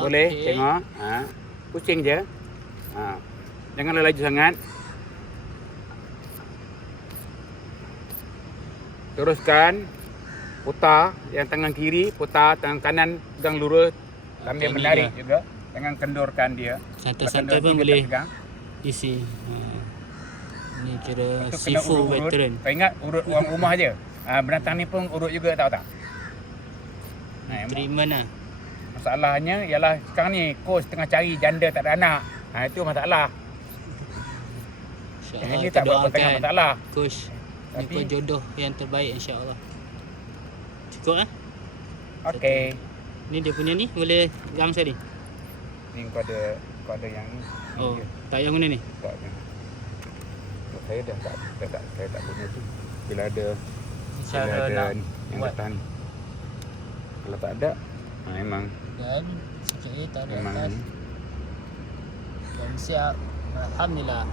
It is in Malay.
Boleh tengok. Pusing je. Janganlah laju sangat. Teruskan. Putar yang tangan kiri, putar tangan kanan pegang lurus sambil menarik juga. Jangan kendurkan dia. Santai-santai pun boleh isi. Ni kira sifu veteran. Kau ingat urut orang rumah je. Binatang ni pun urut juga, tahu tak? Treatment lah. Masalahnya ialah sekarang ni coach tengah cari janda tak ada anak. Itu masalah. InsyaAllah Ini kita tak berapa tengah doakan masalah. coach ni pun jodoh yang terbaik insyaAllah. Cukup Okey. Ni dia punya ni boleh gam saya ni. Ni kau ada yang ni. Oh, tak yang mana ni? Tak. Saya dah tak punya tu. Bila ada Cara nak yang buat. datang. Kalau tak ada, memang Dan sekejap tak ada memang atas. Dan siap. Alhamdulillah.